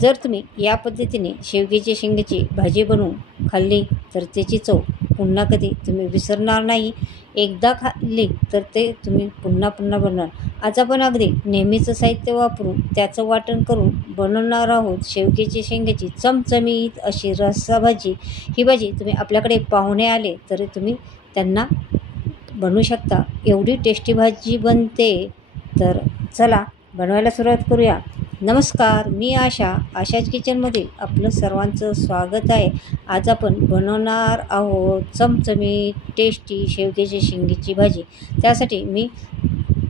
जर तुम्ही या पद्धतीने शेवग्याची शेंगाची भाजी बनवून खाल्ली तर त्याची चव पुन्हा कधी तुम्ही विसरणार नाही. एकदा खाल्ली तर ते तुम्ही पुन्हा पुन्हा बनवाल. आज आपण अगदी नेहमीचं साहित्य वापरून त्याचं वाटण करून बनवणार आहोत शेवग्याची शेंगाची चमचमीत अशी रस्साभाजी. ही भाजी तुम्ही आपल्याकडे पाहुणे आले तरी तुम्ही त्यांना बनवू शकता. एवढी टेस्टी भाजी बनते. तर चला बनवायला सुरुवात करूया. नमस्कार, मी आशाच किचनमध्ये आपलं सर्वांचं स्वागत आहे. आज आपण बनवणार आहोत चमचमीत टेस्टी शेवग्याची शेंगाची भाजी. त्यासाठी मी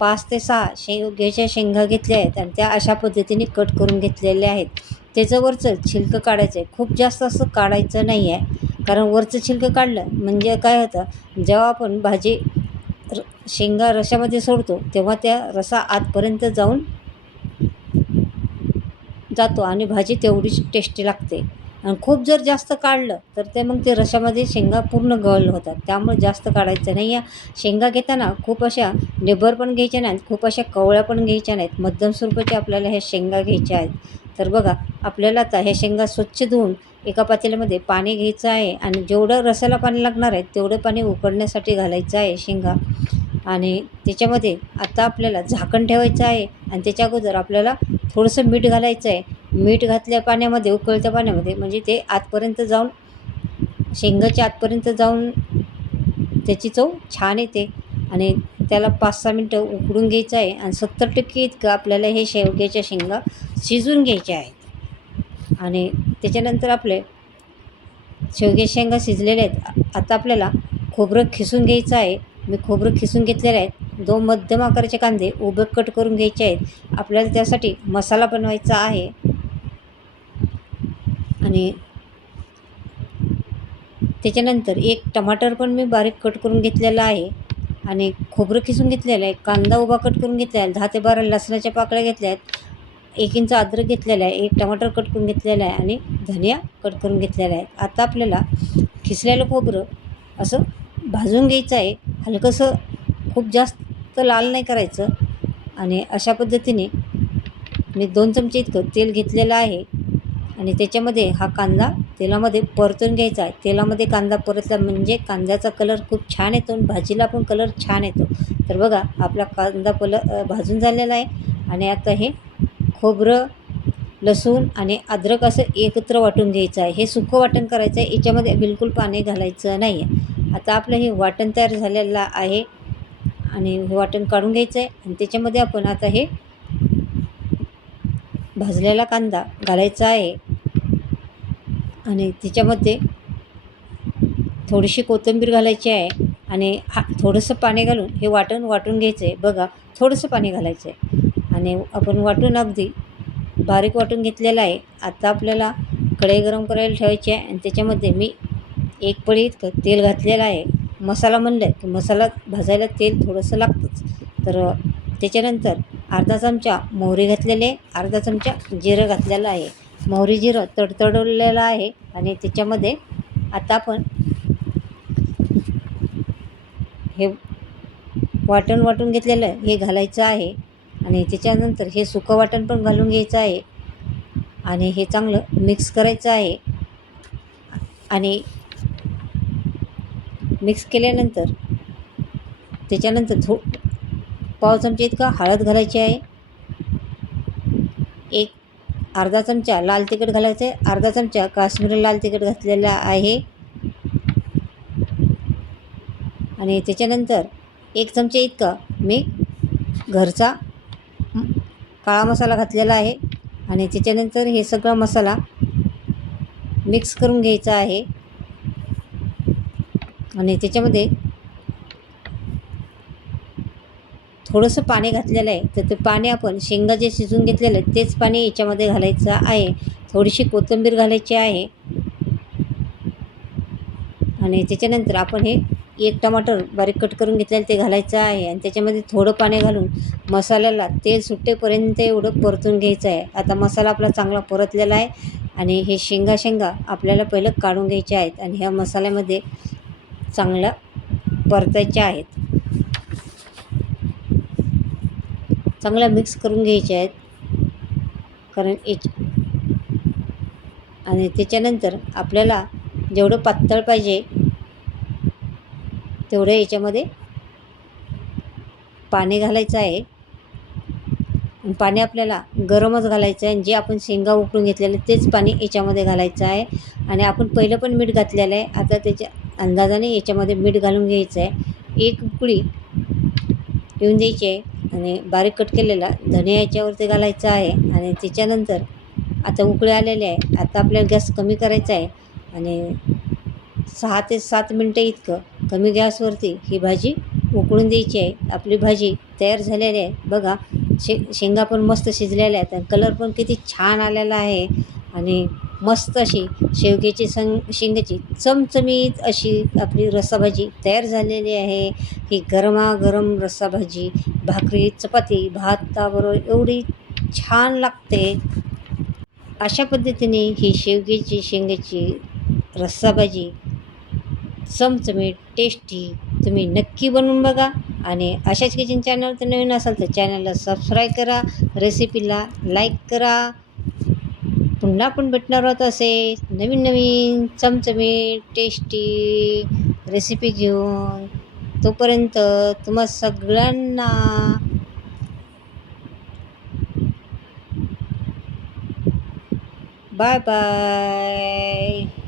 5 ते 6 शेवग्याच्या शेंगा घेतल्या आहेत आणि त्या अशा पद्धतीने कट करून घेतलेल्या आहेत. त्याचं वरचं छिलकं काढायचं आहे. खूप जास्त असं काढायचं नाही आहे, कारण वरचं छिलकं काढलं म्हणजे काय होतं, जेव्हा आपण भाजी शेंगा रशामध्ये सोडतो तेव्हा त्या रसा आतपर्यंत जातो आणि भाजी तेवढीच टेस्टी लागते. आणि खूप जर जास्त काढलं तर ते मग ते रशामध्ये शेंगा पूर्ण गळ होतात. त्यामुळे जास्त काढायचं नाही. या शेंगा घेताना खूप अशा निब्बर पण घ्यायच्या नाहीत, खूप अशा कवळ्या पण घ्यायच्या नाहीत. मध्यम स्वरूपाच्या आपल्याला ह्या शेंगा घ्यायच्या आहेत. तर बघा, आपल्याला आता ह्या शेंगा स्वच्छ धुवून एका पातेल्यामध्ये पाणी घ्यायचं आहे आणि जेवढं रसाला पाणी लागणार आहे तेवढं पाणी उकळण्यासाठी घालायचं आहे शेंगा. आणि त्याच्यामध्ये आता आपल्याला झाकण ठेवायचं आहे आणि त्याच्या अगोदर आपल्याला थोडंसं मीठ घालायचं आहे. मीठ घातल्या पाण्यामध्ये, उकळत्या पाण्यामध्ये, म्हणजे ते आतपर्यंत जाऊन शेंगाच्या आतपर्यंत जाऊन त्याची चव छान येते. आणि त्याला 5-6 मिनटं उकडून घ्यायचं आहे आणि 70% इतकं आपल्याला हे शेवग्याच्या शेंगा शिजवून घ्यायच्या आहेत. आणि त्याच्यानंतर आपले शेवग्याच्या शेंगा शिजलेल्या आहेत. आता आपल्याला खोबरं खिसून घ्यायचं आहे. मी खोबरं खिसून घेतलेलं आहे. 2 मध्यम आकाराचे कांदे उभे कट करून घ्यायचे आहेत. आपल्याला त्यासाठी मसाला बनवायचा आहे. आणि त्याच्यानंतर 1 टमाटर पण मी बारीक कट करून घेतलेला आहे. आणि खोबरं खिसून घेतलेलं आहे. कांदा उभा कट करून घेतला आहे. 10 ते 12 लसणाच्या पाकळ्या घेतल्या आहेत. 1 इंच अद्रक घेतलेला आहे. 1 टमाटर कट करून घेतलेला आहे आणि धनिया कट करून घेतलेला आहे. आता आपल्याला खिसलेलं खोबरं असं भाजून घ्यायचं आहे. हलकंसं, खूप जास्त लाल नाही करायचं. आणि अशा पद्धतीने मी 2 चमचे इतकं तेल घेतलेलं आहे आणि त्याच्यामध्ये हा कांदा तेलामध्ये परतून घ्यायचा आहे. तेलामध्ये कांदा परतला म्हणजे कांद्याचा कलर खूप छान येतो आणि भाजीला पण कलर छान येतो. तर बघा, आपला कांदा भाजून झालेला आहे. आणि आता हे खोबरं, लसूण आणि अद्रक असं एकत्र वाटून घ्यायचं आहे. हे सुकं वाटण करायचं आहे. याच्यामध्ये बिलकुल पाणी घालायचं नाही आहे. आता आपलं हे वाटण तयार झालेलं आहे आणि हे वाटण काढून घ्यायचं आहे. आणि त्याच्यामध्ये आपण आता हे भाजलेला कांदा घालायचा आहे. आणि त्याच्यामध्ये थोडीशी कोथिंबीर घालायची आहे. आणि थोडंसं पाणी घालून हे वाटून घ्यायचं आहे. बघा, थोडंसं पाणी घालायचं आहे आणि आपण वाटून अगदी बारीक वाटून घेतलेलं आहे. आता आपल्याला कढई गरम करायला ठेवायची आहे आणि त्याच्यामध्ये मी 1 पळी इतकं तेल घातलेलं आहे. मसाला म्हणलं की मसाला भाजायला तेल थोडंसं लागतंच. तर त्याच्यानंतर अर्धा चमचा मोहरी घातलेली आहे. अर्धा चमचा जिरं घातलेलं आहे. मोहरी जिरं तडतडलेलं आहे. आणि त्याच्यामध्ये आता आपण हे वाटून घेतलेलं हे घालायचं आहे. आणि त्याच्यानंतर हे सुकं वाटण पण घालून घ्यायचं आहे आणि हे चांगलं मिक्स करायचं आहे. आणि मिक्स केल्यानंतर त्याच्यानंतर पाव चमचा इतका हळद घालायची आहे. अर्धा चमचा लाल तिखट घालायचं आहे. अर्धा चमचा काश्मीरी लाल तिखट घातलेला आहे. आणि त्याच्यानंतर 1 चमचा इतका मी घरचा काळा मसाला घातलेला आहे. आणि त्याच्यानंतर हे सगळा मसाला मिक्स करून घ्यायचा आहे. आणि त्याच्यामध्ये थोडंसं पाणी घातलेलं आहे. तर ते पाणी आपण शेंगा जे शिजवून घेतलेलं आहे तेच पाणी याच्यामध्ये घालायचं आहे. थोडीशी कोथिंबीर घालायची आहे. आणि त्याच्यानंतर आपण हे 1 टमाटर बारीक कट करून घेतलेलं ते घालायचं आहे. आणि त्याच्यामध्ये थोडं पाणी घालून मसाल्याला तेल सुटेपर्यंत एवढं परतून घ्यायचं आहे. आता मसाला आपला चांगला परतलेला आहे. आणि हे शेंगा आपल्याला पहिलं काढून घ्यायच्या आहेत आणि ह्या मसाल्यामध्ये चांगल्या परतायच्या आहेत. चांगल्या मिक्स करून घ्यायच्या आहेत, कारण आणि त्याच्यानंतर आपल्याला जेवढं पातळ पाहिजे तेवढं याच्यामध्ये पाणी घालायचं आहे. पाणी आपल्याला गरमच घालायचं आहे आणि जे आपण शेंगा उकळून घेतलेले तेच पाणी याच्यामध्ये घालायचं आहे. आणि आपण पहिलं पण मीठ घातलेलं आहे. आता त्याच्या अंदाजाने याच्यामध्ये मीठ घालून घ्यायचं आहे. एक उकळी येऊन द्यायची आहे आणि बारीक कट केलेला धने याच्यावरती घालायचा आहे. आणि त्याच्यानंतर आता उकळी आलेले आहे. आता आपल्याला गॅस कमी करायचा आहे आणि 6 ते 7 मिनटं इतकं कमी गॅसवरती ही भाजी उकळून द्यायची आहे. आपली भाजी तयार झालेली आहे. बघा शेंगा पण मस्त शिजलेल्या आहेत आणि कलर पण किती छान आलेला आहे. आणि मस्त अशी शेवग्याची शेंगाची चमचमीत अशी आपली रस्साभाजी तयार झालेली आहे. ही गरमागरम रस्साभाजी भाकरी, चपाती, भाताबरोबर एवढी छान लागते. अशा पद्धतीने ही शेवग्याची शेंगाची रस्साभाजी चमचमीत टेस्टी तुम्ही नक्की बनवून बघा. आणि अशाच किचन चॅनल तर नवीन असाल तर चॅनलला सबस्क्राईब करा, रेसिपीला लाईक करा. पुन्हा पण भेटणार आहोत असे नवीन नवीन चमचमीत टेस्टी रेसिपी घेऊन. तोपर्यंत तुम्हा सगळ्यांना बाय बाय.